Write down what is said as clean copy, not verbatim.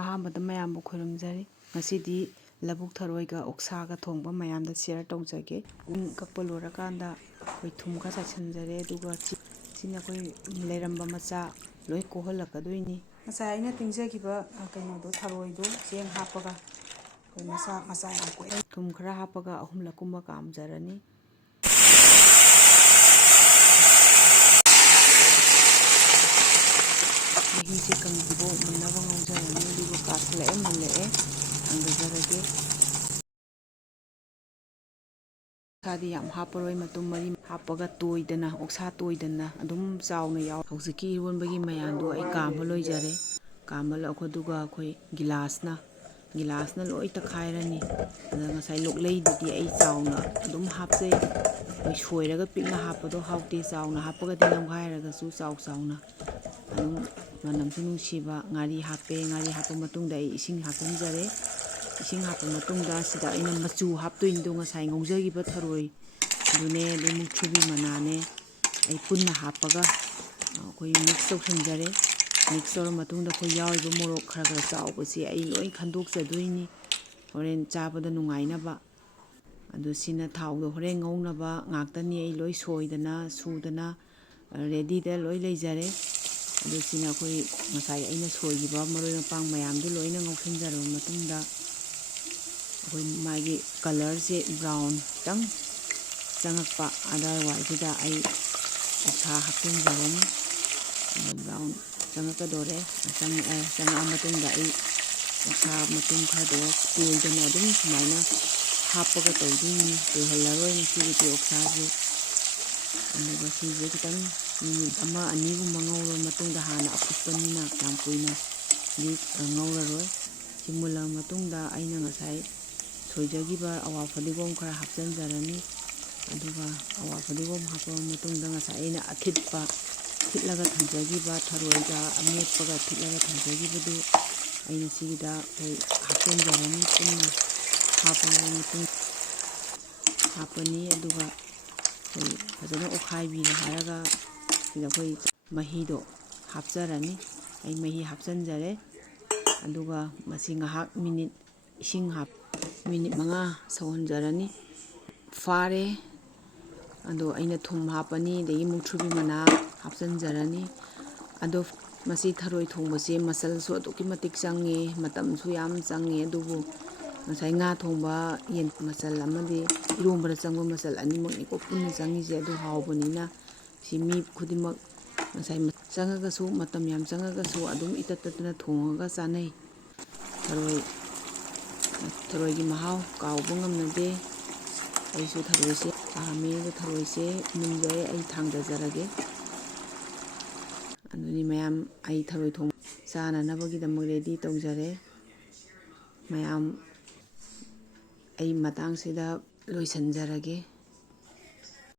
ꯑꯍꯥꯟꯕꯗ ꯃꯌꯥꯝꯕꯨ ꯈꯨꯔꯨꯝꯖꯔꯤ. ꯉꯁꯤꯗꯤ ꯂꯧꯕꯨꯛ ꯊꯔꯣꯏꯒ ꯑꯣꯛꯁꯥꯒ ꯊꯣꯡꯕ ꯃꯌꯥꯝꯗ ꯁꯤꯌꯔ ꯇꯧꯖꯒꯦ. ꯀꯛꯄ ꯂꯣꯏꯔꯀꯥꯟꯗ ꯑꯩꯈꯣꯏ ꯊꯨꯝ ꯈꯔ ꯆꯥꯏꯁꯤꯟꯖꯔꯦ. ꯑꯗꯨꯒ ꯁꯤꯅ ꯑꯩꯈꯣꯏ ꯂꯩꯔꯝꯕ ꯃꯆꯥ ꯂꯣꯏ ꯀꯣꯛꯍꯜꯂꯛꯀꯗꯣꯏꯅꯤ. ꯉꯁꯥꯏ ꯑꯩꯅ ꯇꯤꯡꯖꯈꯤꯕ ꯀꯩꯅꯣꯗꯣ ꯊꯔꯣꯏꯗꯣ ꯆꯦꯡ ꯍꯥꯞꯄꯒ ꯑꯩꯈꯣꯏ ꯃꯆꯥ ꯌꯥꯝ ꯀꯣꯛꯑꯦ. ꯊꯨꯝ ꯈꯔ ꯍꯥꯞꯄꯒ 3ꯂꯛꯀꯨꯝꯕ ꯀꯥꯝꯖꯔꯅꯤ. ꯃꯍꯤꯁꯦ ꯀꯪꯗ꯭ꯔꯤꯐꯥꯎ ꯃꯨꯟꯅꯕ ꯉꯧꯖꯔꯅꯤ. ꯑꯗꯨꯒ ꯀꯥꯁꯤꯜꯂꯛꯑꯦ, ꯃꯨꯜꯂꯛꯑꯦ, ꯊꯥꯡꯊꯖꯔꯒꯦ. ꯑꯣꯛꯁꯥꯗꯤ ꯌꯥꯝ ꯍꯥꯞꯄꯔꯣꯏ, ꯃꯇꯨꯝ 4 ꯍꯥꯞꯄꯒ ꯇꯣꯏꯗꯅ, ꯑꯣꯛꯁꯥ ꯇꯣꯏꯗꯅ ꯑꯗꯨꯝ ꯆꯥꯎꯅ ꯌꯥꯎ. ꯍꯧꯖꯤꯛꯀꯤ ꯏꯔꯣꯟꯕꯒꯤ ꯃꯌꯥꯝꯗꯣ ꯑꯩ ꯀꯥꯝꯕ ꯂꯣꯏꯖꯔꯦ. ꯑꯗꯨꯒ ꯑꯩꯈꯣꯏ ꯒꯤꯂꯥꯁꯅ ꯂꯣꯏ ꯇꯛꯈꯥꯏꯔꯅꯤ. ꯑꯗ ꯉꯁꯥꯏ ꯂꯣꯛꯂꯩꯗꯨꯗꯤ ꯑꯩ ꯆꯥꯎꯅ ꯑꯗꯨꯝ ꯍꯥꯞꯆꯩ. ꯑꯩꯈꯣꯏ ꯁꯣꯏꯔꯒ ꯄꯤꯛꯅ ꯍꯥꯞꯄꯗꯣ ꯍꯥꯎꯇꯦ. ꯆꯥꯎꯅ ꯍꯥꯞꯄꯒꯗꯤ ꯅꯝꯈꯥꯏꯔꯒꯁꯨ ꯆꯥꯎꯅ ꯑꯗꯨꯝ ꯃꯅꯝꯁꯨ ꯅꯨꯡꯁꯤꯕ. ꯉꯥꯔꯤ ꯍꯥꯞꯄꯦ. ꯉꯥꯔꯤ ꯍꯥꯞꯄ ꯃꯇꯨꯡꯗ ꯑꯩ ꯏꯁꯤꯡ ꯍꯥꯞꯆꯤꯟꯖꯔꯦ. ꯏꯁꯤꯡ ꯍꯥꯞꯄ ꯃꯇꯨꯡꯗ ꯁꯤꯗ ꯑꯩꯅ ꯃꯆꯨ ꯍꯥꯞꯇꯣꯏꯅꯤꯗꯣ, ꯉꯁꯥꯏ ꯉꯧꯖꯈꯤꯕ ꯊꯔꯣꯏ ꯑꯗꯨꯅꯦ, ꯑꯗꯩ ꯃꯨꯛꯊ꯭ꯔꯨꯕꯤ ꯃꯅꯥꯅꯦ, ꯑꯩ ꯄꯨꯟꯅ ꯍꯥꯞꯄꯒ ꯑꯩꯈꯣꯏ ꯃꯤꯛꯁ ꯇꯧꯁꯟꯖꯔꯦ. ꯃꯤꯛꯁ ꯇꯧꯔ ꯃꯇꯨꯡꯗ ꯑꯩꯈꯣꯏ ꯌꯥꯎꯔꯤꯕ ꯃꯣꯔꯣꯛ ꯈꯔ ꯆꯥꯎꯕꯁꯦ ꯑꯩ ꯂꯣꯏ ꯈꯟꯗꯣꯛꯆꯗꯣꯏꯅꯤ, ꯍꯣꯔꯦꯟ ꯆꯥꯕꯗ ꯅꯨꯡꯉꯥꯏꯅꯕ. ꯑꯗꯨ ꯁꯤꯅ ꯊꯥꯎꯗꯣ ꯍꯣꯔꯦꯟ ꯉꯧꯅꯕ ꯉꯥꯛꯇꯅꯤ. ꯑꯩ ꯂꯣꯏ ꯁꯣꯏꯗꯅ ꯁꯨꯗꯅ ꯔꯦꯗꯤꯗ ꯂꯣꯏ ꯂꯩꯖꯔꯦ. ꯑꯗꯨ ꯁꯤꯅ ꯑꯩꯈꯣꯏ ꯉꯁꯥꯏ ꯑꯩꯅ ꯁꯣꯏꯈꯤꯕ ꯃꯔꯣꯏ ꯃꯄꯥꯡ ꯃꯌꯥꯝꯗꯨ ꯂꯣꯏꯅ ꯉꯧꯁꯟꯖꯔꯕ ꯃꯇꯨꯡꯗ ꯑꯩꯈꯣꯏ ꯃꯥꯒꯤ ꯀꯂꯔꯁꯦ ꯕ꯭ꯔꯥꯎꯟ ꯈꯤꯇꯪ ꯆꯪꯉꯛꯄ ꯑꯗꯥꯏꯋꯥꯏꯁꯤꯗ ꯑꯩ ꯑꯣꯛꯁꯥ ꯍꯥꯞꯆꯤꯟꯖꯔꯅꯤ. ꯕ꯭ꯔꯥꯎꯟ ꯆꯪꯉꯛꯀꯗꯣꯔꯦ. ꯆꯪꯉꯛꯑ ꯃꯇꯨꯡꯗ ꯑꯩ ꯑꯣꯛꯁꯥ ꯃꯇꯨꯝ ꯈꯔꯗꯣ ꯇꯣꯏꯗꯅ ꯑꯗꯨꯝ ꯁꯨꯃꯥꯏꯅ ꯍꯥꯞꯄꯒ ꯇꯧꯗꯣꯏꯅꯤ. ꯇꯣꯏꯍꯜꯂꯔꯣꯏ ꯉꯁꯤꯒꯤꯗꯤ ꯑꯣꯛꯁꯥꯁꯦ. ꯑꯗꯨꯒ ꯁꯤꯁꯦ ꯈꯤꯇꯪ ꯃꯤꯅꯤꯠ 1-2ꯒꯨꯝꯕ ꯉꯧꯔꯕ ꯃꯇꯨꯡꯗ, ꯍꯥꯟꯅ ꯑꯐꯨꯠꯄꯅꯤꯅ ꯌꯥꯝ ꯀꯨꯏꯅꯗꯤ ꯉꯧꯔꯔꯣꯏ. ꯁꯤ ꯃꯨꯜꯂꯕ ꯃꯇꯨꯡꯗ ꯑꯩꯅ ꯉꯁꯥꯏ ꯁꯣꯏꯖꯈꯤꯕ ꯑꯋꯥ ꯐꯗꯤꯒꯣꯝ ꯈꯔ ꯍꯥꯞꯆꯤꯟꯖꯔꯅꯤ. ꯑꯗꯨꯒ ꯑꯋꯥ ꯐꯗꯤꯒꯣꯝ ꯍꯥꯞꯄꯕ ꯃꯇꯨꯡꯗ ꯉꯁꯥꯏ ꯑꯩꯅ ꯊꯤꯠꯂꯒ ꯊꯝꯖꯈꯤꯕ ꯊꯔꯣꯏꯒ ꯑꯃꯦꯠꯄꯒ ꯊꯤꯠꯂꯒ ꯊꯝꯖꯈꯤꯕꯗꯨ ꯑꯩꯅ ꯁꯤꯒꯤꯗ ꯑꯩꯈꯣꯏ ꯍꯥꯞꯆꯤꯟꯖꯔꯅꯤ. ꯄꯨꯟꯅ ꯍꯥꯞꯄꯕ ꯃꯇꯨꯡ ꯍꯥꯞꯄꯅꯤ. ꯑꯗꯨꯒ ꯑꯩꯈꯣꯏ ꯐꯖꯅ ꯑꯣꯠꯈꯥꯏꯕꯤꯔꯦ ꯍꯥꯏꯔꯒ ꯁꯤꯗ ꯑꯩꯈꯣই ꯃꯍꯤꯗꯣ ꯍꯥꯞꯆꯔꯅꯤ. ꯑꯩ ꯃꯍꯤ ꯍꯥꯞꯆꯤꯟꯖꯔꯦ. ꯑꯗꯨꯒ ꯃꯁꯤ ꯉꯥꯏꯍꯥꯛ ꯃꯤꯅꯤꯠ 5 ꯁꯧꯍꯟꯖꯔꯅꯤ. ꯐꯥꯔꯦ. ꯑꯗꯣ ꯑꯩꯅ ꯊꯨꯝ ꯍꯥꯞꯄꯅꯤ, ꯑꯗꯒꯤ ꯃꯨꯛꯊ꯭ꯔꯨꯕꯤ ꯃꯅꯥ ꯍꯥꯞꯆꯤꯟꯖꯔꯅꯤ. ꯑꯗꯣ ꯃꯁꯤ ꯊꯔꯣꯏ ꯊꯣꯡꯕꯁꯦ ꯃꯆꯜꯁꯨ ꯑꯗꯨꯛꯀꯤ ꯃꯇꯤꯛ ꯆꯪꯉꯦ, ꯃꯇꯝꯁꯨ ꯌꯥꯝ ꯆꯪꯉꯦ. ꯑꯗꯨꯕꯨ ꯉꯁꯥꯏ ꯉꯥ ꯊꯣꯡꯕ ꯌꯦꯟ ꯃꯆꯜ ꯑꯃꯗꯤ ꯏꯔꯣꯝꯕꯗ ꯆꯪꯕ ꯃꯆꯜ ꯑꯅꯤꯃꯛꯅꯤꯀꯣ ꯄꯨꯟꯅ ꯆꯪꯉꯤꯁꯦ. ꯑꯗꯨ ꯍꯥꯎꯕꯅꯤꯅ ꯁꯤ ꯃꯤ ꯈꯨꯗꯤꯡꯃꯛ ꯉꯁꯥই ꯆꯪꯉꯒꯁꯨ, ಮꯇꯝ ꯌꯥꯝ ꯆꯪꯉꯒꯁꯨ ꯑꯗꯨꯝ ꯏꯇꯠ ꯇꯠꯇꯅ ꯊꯣꯡꯉꯒ ꯆꯥꯅꯩ. ꯊꯔꯣꯏꯒꯤ ꯃꯍꯥꯎ ꯀꯥꯎꯕ ꯉꯝꯅꯗꯦ. ꯑꯩꯁꯨ ꯊꯔꯣꯏꯁꯦ ꯄꯥꯝꯃꯦ. ꯑꯗꯣ ꯊꯔꯣꯏꯁꯦ ꯃꯨꯟꯖꯔꯦ. ꯑꯩ ꯊꯥꯡꯊꯖꯔꯒꯦ. ꯑꯗꯨꯅꯤ ꯃꯌꯥꯝ, ꯑꯩ ꯊꯔꯣꯏ ꯊꯣꯡꯕ ꯆꯥꯅꯅꯕꯒꯤꯗꯃꯛ ꯔꯦꯗꯤ ꯇꯧꯖꯔꯦ. ꯃꯌꯥꯝ, ꯑꯩ ꯃꯇꯥꯡꯁꯤꯗ ꯂꯣꯏꯁꯤꯟꯖꯔꯒꯦ꯫